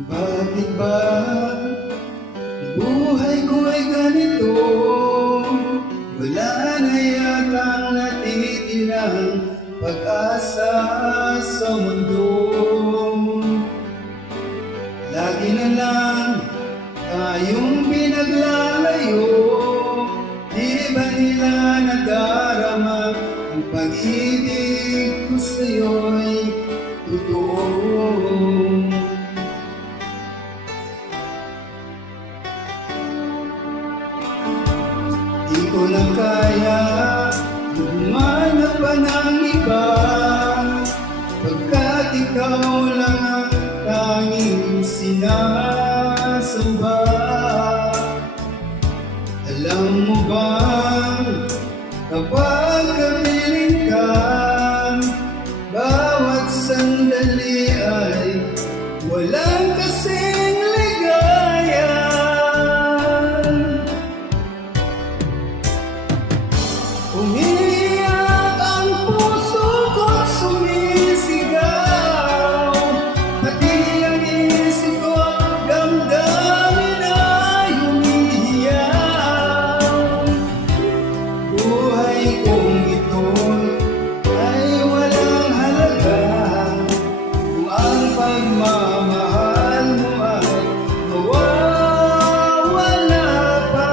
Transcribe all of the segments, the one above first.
Bakit ba buhay ko'y ganito? Wala na yatang natitirang pag-asa sa mundo. Lagi na lang tayong pinaglalayo. Di ba nila nadarama ang pag-ibig ko sa'yo'y totoo? Di ko na kaya humanap pa ng iba, pagkat ikaw lang ang tanging sinasamba. Alam mo ba, kapag kapiling ka, bawat sandali ay walang kasing ligaya. Umiiyak ang puso ko't sumisigaw, pati ang isip ko damdamin ay umiiyak. Buhay kong ito'y ay walang halaga kung ang pagmamahal mo ay mawawala pa.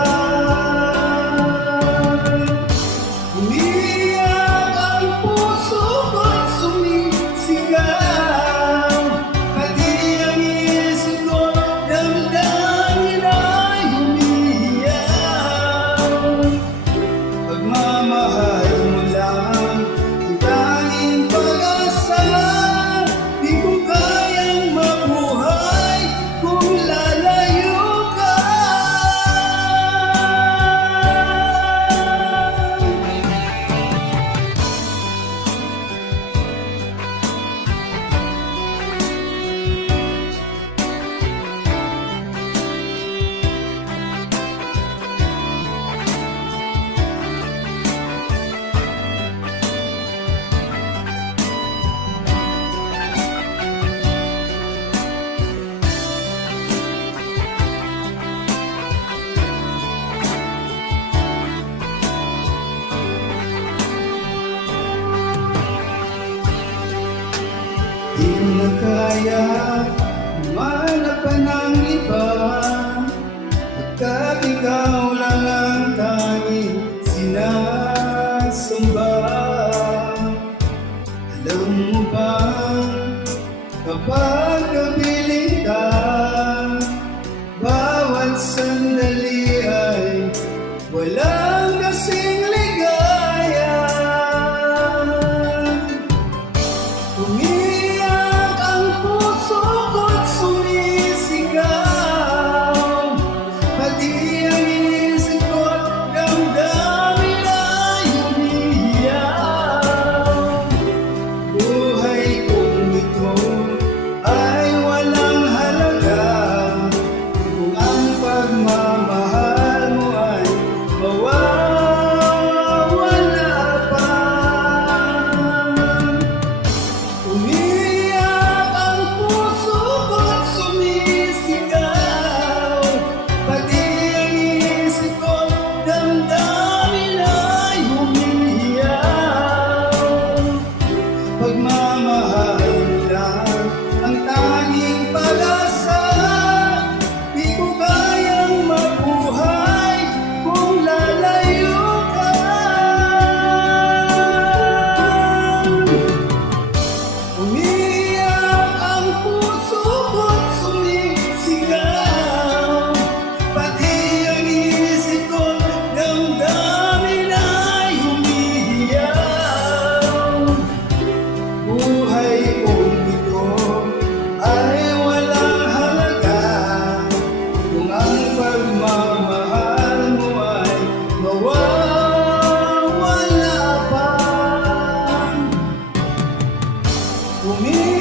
Umiiyak ang puso ko't sumisigaw, pati ang isip ko damdamin ay umiiyak. Pagmamahal mo lang ang tanging pag-asa, di ko kayang mabuhay kung lalayo ka. Di ko na kaya humanap pa ng iba, pagkat ikaw lang ang tanging sinasamba. Alam mo ba, kapag kapiling ka, bawat sandali ay walang kasing ligaya. Umiiyak ang puso ko't sumisigaw, pati ang isip ko't damdamin ay umiiyak. Buhay kong ito ay walang halaga kung ang pagmamahal mo ay mawawala pa. Umiiyak ang puso ko't sumisigaw, pati ang isip ko't damdamin ay umiiyak. Pagmamahal lang ang tanging pag-asa, di ko kayang mabuhay kung lalayo ka. Umiiyak ang puso ko't sumisigaw, pati ang isip ko't damdamin ay umiiyak. Buhay kong ito ay walang halaga kung ang pagmamahal mo ay mawawala pa. Umiiyak